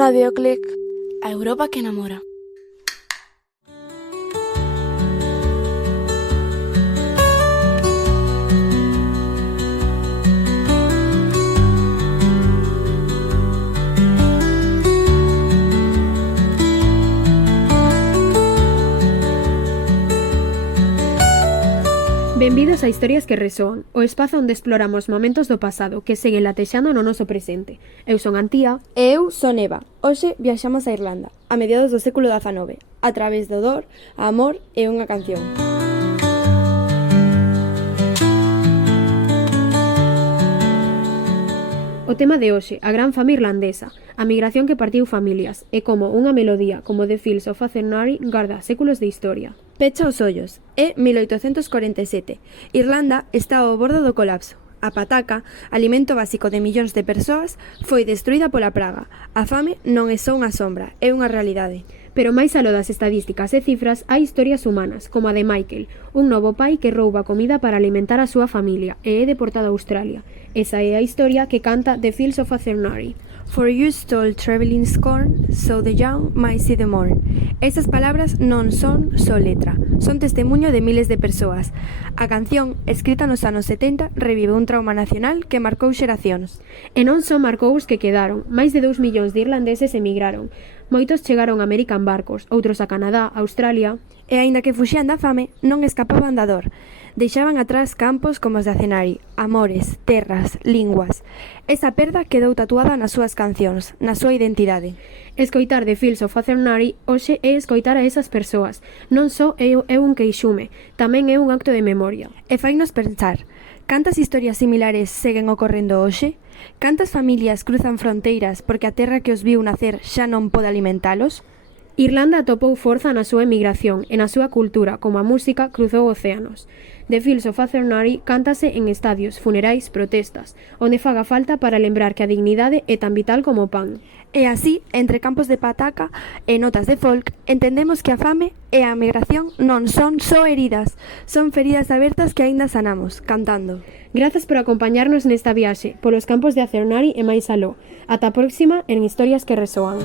Radioclick, a Europa que enamora. Benvidos a Historias que resoan, o espazo onde exploramos momentos do pasado que seguen latexando no noso presente. Eu son Antía. E eu son Eva. Hoxe viaxamos a Irlanda, a mediados do século XIX, a través do dor, amor e unha canción. O tema de hoxe, a gran fame irlandesa, a migración que partiu familias, e como unha melodía como The Fields of Athenry garda séculos de historia. Pecha os ollos. É 1847. Irlanda está ao bordo do colapso. A pataca, alimento básico de millóns de persoas, foi destruída pola praga. A fame non é só unha sombra, é unha realidade. Pero máis aló das estadísticas e cifras, hai historias humanas, como a de Michael, un novo pai que rouba comida para alimentar a súa familia e é deportado a Australia. Esa é a historia que canta The Fields of Athenry. For you stole travelling scorn, so the young might see the morn. Esas palabras non son só letra, son testemunho de miles de persoas. A canción, escrita nos anos 70, revive un trauma nacional que marcou xeracións. E non só marcou os que quedaron, máis de 2 millóns de irlandeses emigraron. Moitos chegaron a América en barcos, outros a Canadá, Australia. E aínda que fuxían da fame, non escapaban da dor. Deixaban atrás campos como os de Athenry, amores, terras, linguas. Esa perda quedou tatuada nas súas cancións, na súa identidade. Escoitar The Fields of Athenry hoxe é escoitar a esas persoas. Non só é un queixume, tamén é un acto de memoria. E fainos pensar, cantas historias similares seguen ocorrendo hoxe? Cantas familias cruzan fronteiras porque a terra que os viu nacer xa non pode alimentalos? Irlanda atopou forza na súa emigración e na súa cultura, como a música cruzou océanos. The Fields of Athenry cántase en estadios, funerais, protestas, onde faga falta para lembrar que a dignidade é tan vital como o pan. E así, entre campos de pataca e notas de folk, entendemos que a fame e a migración non son só heridas, son feridas abertas que aínda sanamos, cantando. Grazas por acompañarnos nesta viaxe polos campos de Athenry e máis aló. Ata a próxima en Historias que resoan.